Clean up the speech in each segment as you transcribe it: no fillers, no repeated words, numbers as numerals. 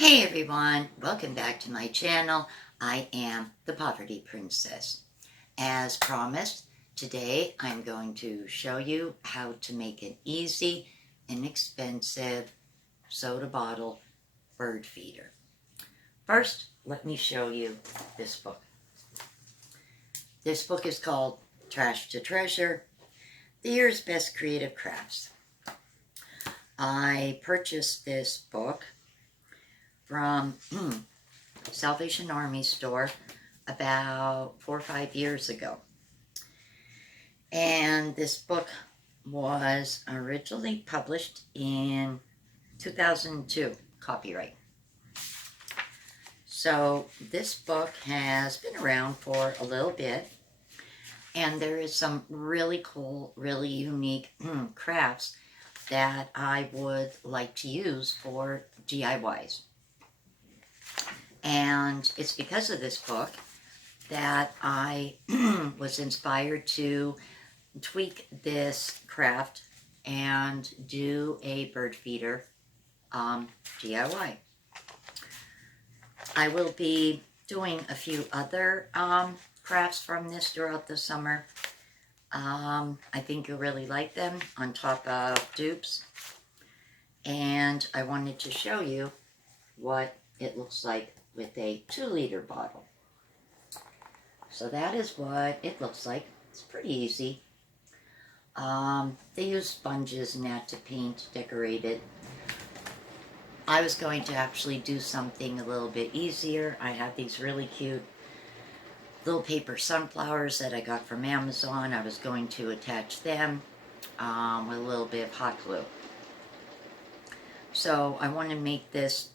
Hey everyone, welcome back to my channel. I am the Poverty Princess. As promised, today I'm going to show you how to make an easy, inexpensive soda bottle bird feeder. First, let me show you this book. This book is called Trash to Treasure, the Year's Best Creative Crafts. I purchased this book from Salvation Army store about 4 or 5 years ago. And this book was originally published in 2002, copyright. So this book has been around for a little bit, and there is some really cool, really unique crafts that I would like to use for DIYs. And it's because of this book that I was inspired to tweak this craft and do a bird feeder DIY. I will be doing a few other crafts from this throughout the summer. I think you'll really like them on top of dupes. And I wanted to show you what it looks like with a 2-liter bottle. So that is what it looks like. It's pretty easy. They use sponges and that to paint, decorate it. I was going to actually do something a little bit easier. I have these really cute little paper sunflowers that I got from Amazon. I was going to attach them with a little bit of hot glue. So I want to make this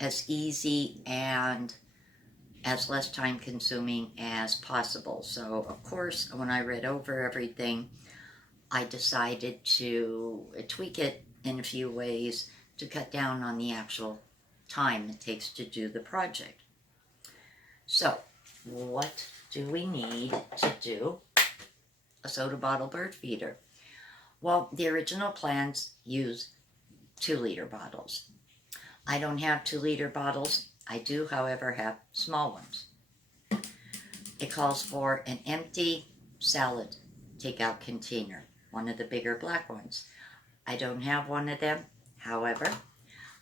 as easy and as less time consuming as possible. So of course, when I read over everything, I decided to tweak it in a few ways to cut down on the actual time it takes to do the project. So what do we need to do a soda bottle bird feeder? Well, the original plans use 2-liter bottles. I don't have 2-liter bottles. I do, however, have small ones. It calls for an empty salad takeout container, one of the bigger black ones. I don't have one of them. However,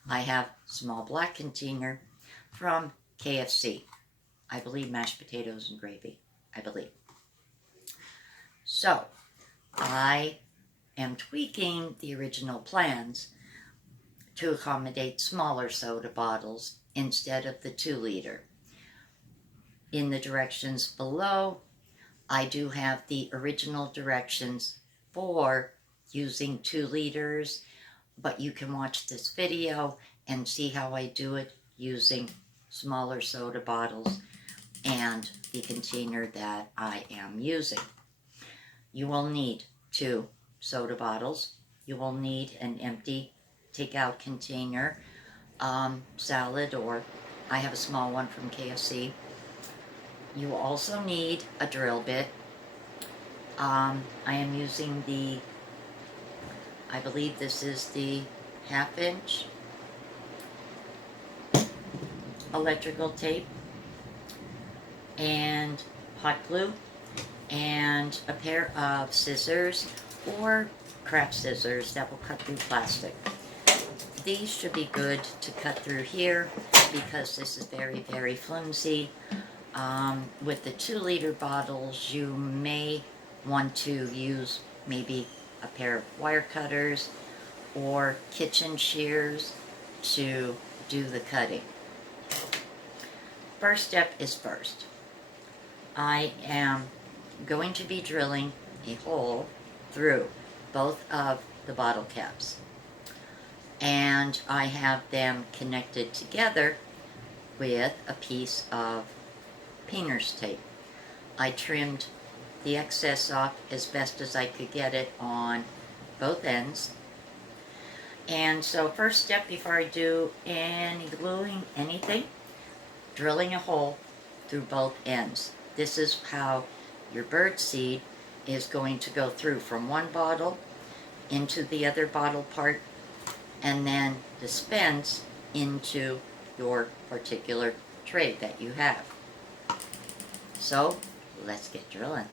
I have a small black container from KFC. I believe mashed potatoes and gravy, I believe. So, I am tweaking the original plans to accommodate smaller soda bottles instead of the 2-liter. In the directions below, I do have the original directions for using 2 liters, but you can watch this video and see how I do it using smaller soda bottles and the container that I am using. You will need 2 soda bottles. You will need an empty takeout container, salad, or I have a small one from KFC. You also need a drill bit. I am using I believe this is the 1/2-inch electrical tape and hot glue and a pair of scissors or craft scissors that will cut through plastic. These should be good to cut through here because this is very, very flimsy. With the 2-liter bottles, you may want to use maybe a pair of wire cutters or kitchen shears to do the cutting. First step is first. I am going to be drilling a hole through both of the bottle caps. And I have them connected together with a piece of painter's tape. I trimmed the excess off as best as I could get it on both ends. And so first step before I do any gluing, anything, drilling a hole through both ends. This is how your bird seed is going to go through from one bottle into the other bottle part and then dispense into your particular trade that you have. So let's get drilling.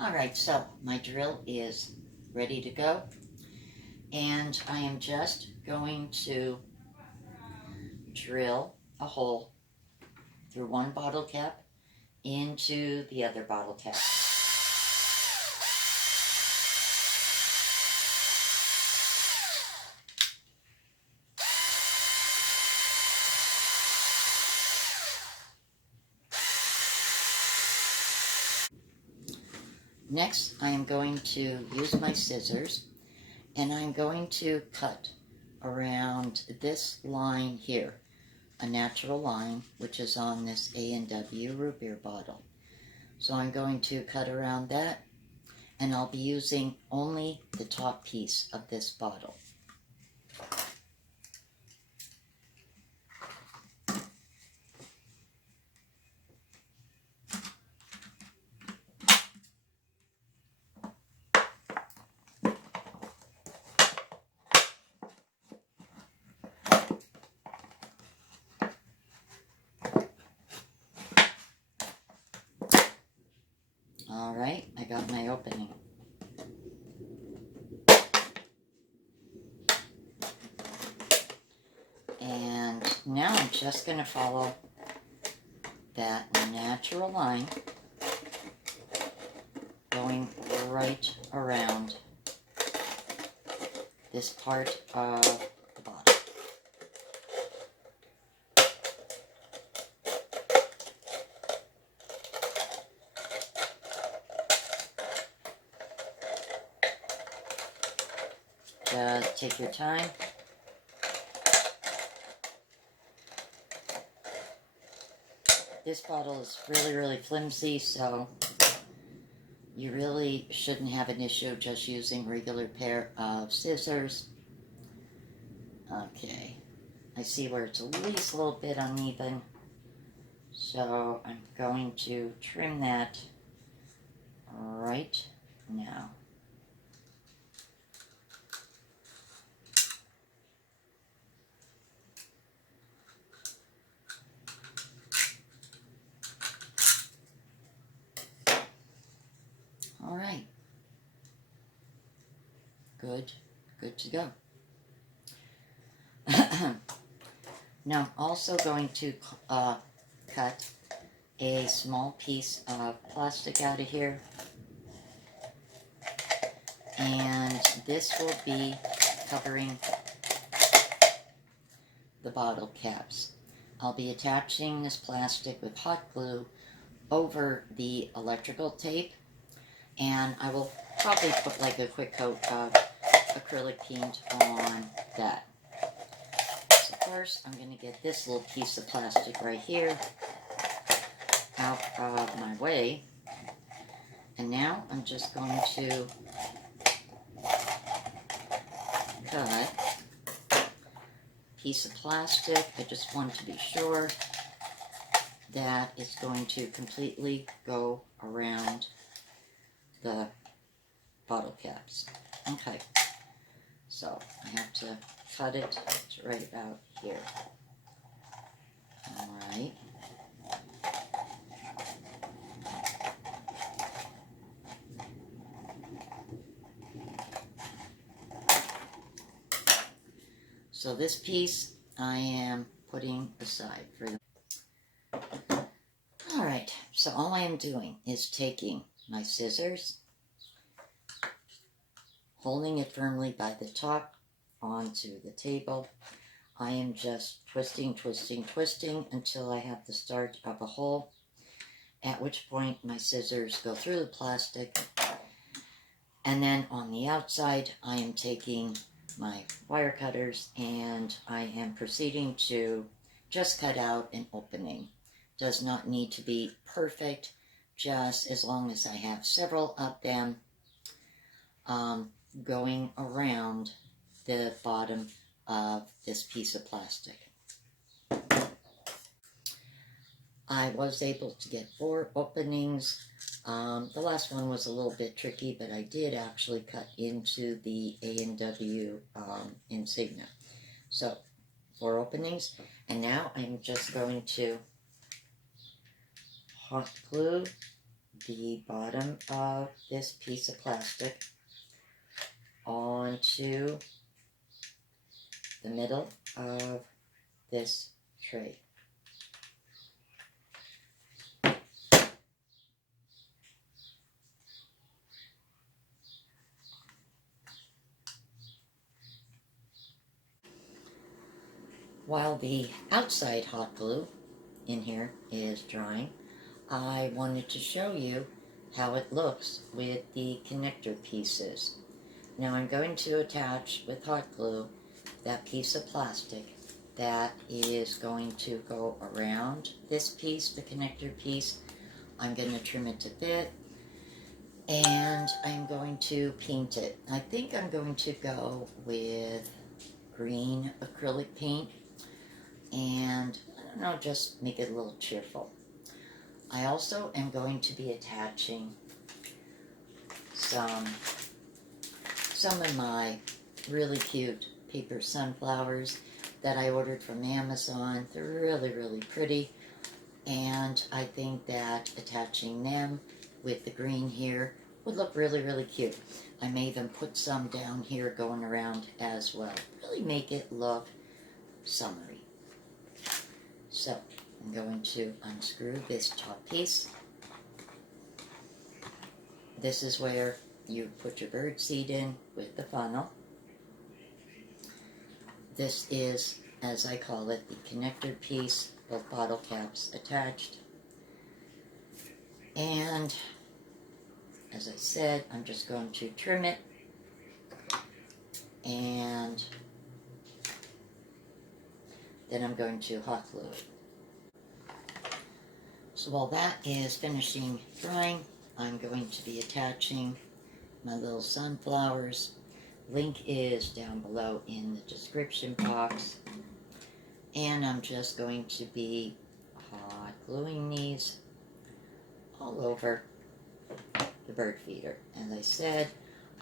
Alright, so my drill is ready to go, and I am just going to drill a hole through one bottle cap into the other bottle cap. Next, I am going to use my scissors, and I'm going to cut around this line here, a natural line, which is on this A&W root beer bottle. So I'm going to cut around that, and I'll be using only the top piece of this bottle. Alright, I got my opening. And now I'm just going to follow that natural line going right around this part of the bottom. Just take your time. This bottle is really flimsy, so you really shouldn't have an issue just using a regular pair of scissors. Okay, I see where it's at least a little bit uneven, so I'm going to trim that right now. All right, good to go. Now I'm also going to cut a small piece of plastic out of here, and this will be covering the bottle caps. I'll be attaching this plastic with hot glue over the electrical tape, and I will probably put like a quick coat of acrylic paint on that. So first I'm going to get this little piece of plastic right here out of my way, and now I'm just going to cut a piece of plastic. I just want to be sure that it's going to completely go around the bottle caps. Okay, so I have to cut it right about here. All right. So this piece I am putting aside for the... All right, so all I am doing is taking my scissors, holding it firmly by the top onto the table. I am just twisting until I have the start of a hole, at which point my scissors go through the plastic, and then on the outside I am taking my wire cutters and I am proceeding to just cut out an opening. Does not need to be perfect, just as long as I have several of them going around the bottom of this piece of plastic. I was able to get 4 openings. The last one was a little bit tricky, but I did actually cut into the A&W insignia. So 4 openings. And now I'm just going to hot glue the bottom of this piece of plastic onto the middle of this tray. While the outside hot glue in here is drying, I wanted to show you how it looks with the connector pieces. Now I'm going to attach with hot glue that piece of plastic that is going to go around this piece, the connector piece. I'm going to trim it to fit, and I'm going to paint it. I think I'm going to go with green acrylic paint, and I don't know, just make it a little cheerful. I also am going to be attaching some of my really cute paper sunflowers that I ordered from Amazon. They're really, really pretty, and I think that attaching them with the green here would look really, really cute. I may even put some down here going around as well. Really make it look summery. So I'm going to unscrew this top piece. This is where you put your bird seed in with the funnel. This is, as I call it, the connector piece, both bottle caps attached. And as I said, I'm just going to trim it, and then I'm going to hot glue it. So while that is finishing drying, I'm going to be attaching my little sunflowers. Link is down below in the description box. And I'm just going to be hot gluing these all over the bird feeder. As I said,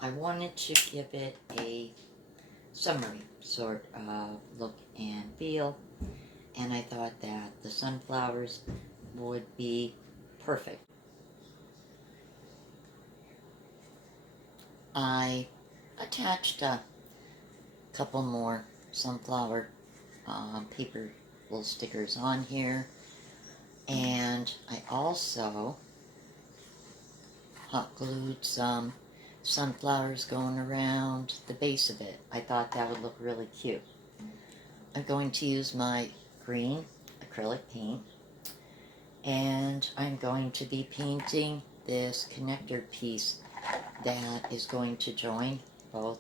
I wanted to give it a summery sort of look and feel, and I thought that the sunflowers would be perfect. I attached a couple more sunflower paper little stickers on here, and I also hot glued some sunflowers going around the base of it. I thought that would look really cute. I'm going to use my green acrylic paint, and I'm going to be painting this connector piece that is going to join both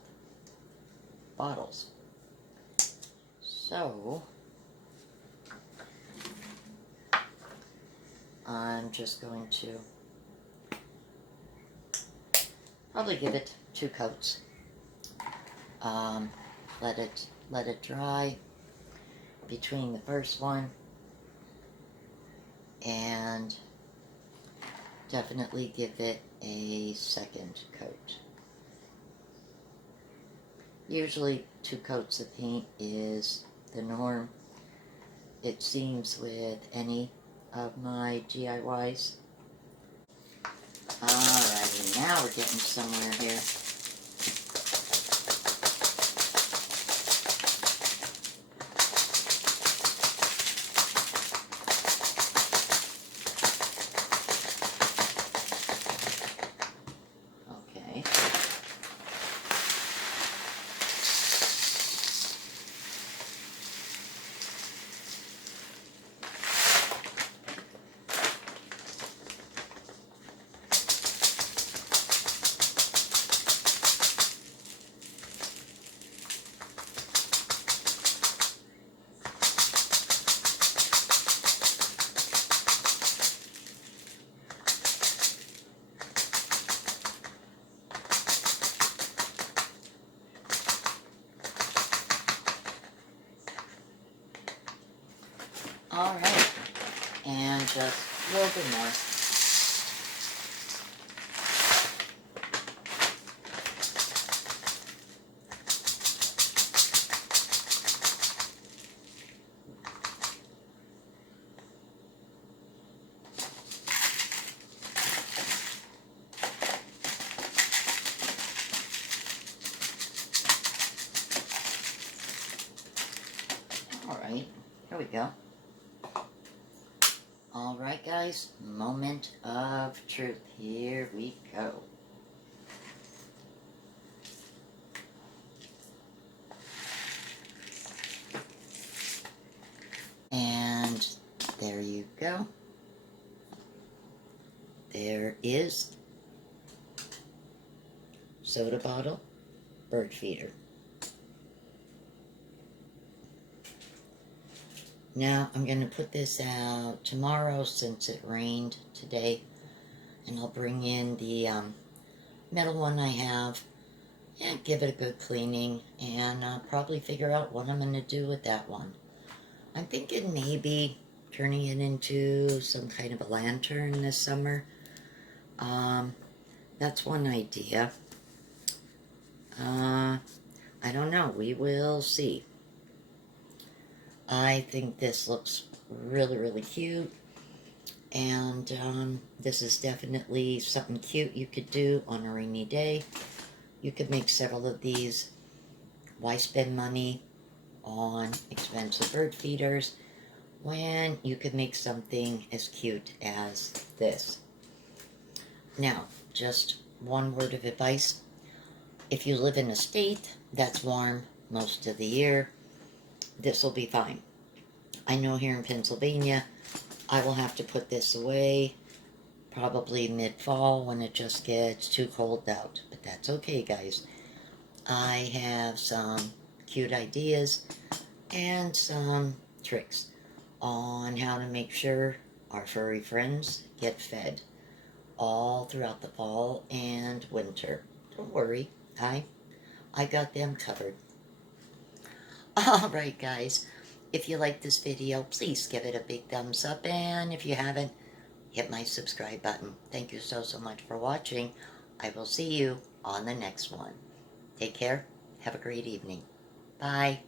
bottles. So I'm just going to probably give it 2 coats. Let it dry between the first one, and definitely give it a second coat. Usually 2 coats of paint is the norm, it seems, with any of my DIYs. Alrighty, now we're getting somewhere here. Okay. All right, and just a little bit more. we go. All right, guys, moment of truth. Here we go. And there you go. There is soda bottle, bird feeder. Now, I'm going to put this out tomorrow since it rained today. And I'll bring in the metal one I have and give it a good cleaning. And probably figure out what I'm going to do with that one. I'm thinking maybe turning it into some kind of a lantern this summer. That's one idea. I don't know. We will see. I think this looks really, really cute. And this is definitely something cute you could do on a rainy day. You could make several of these. Why spend money on expensive bird feeders when you could make something as cute as this? Now, just one word of advice. If you live in a state that's warm most of the year, this will be fine. I know here in Pennsylvania, I will have to put this away probably mid-fall when it just gets too cold out. But that's okay, guys. I have some cute ideas and some tricks on how to make sure our furry friends get fed all throughout the fall and winter. Don't worry, I got them covered. Alright, guys, if you like this video, please give it a big thumbs up, and if you haven't, hit my subscribe button. Thank you so much for watching. I will see you on the next one. Take care. Have a great evening. Bye.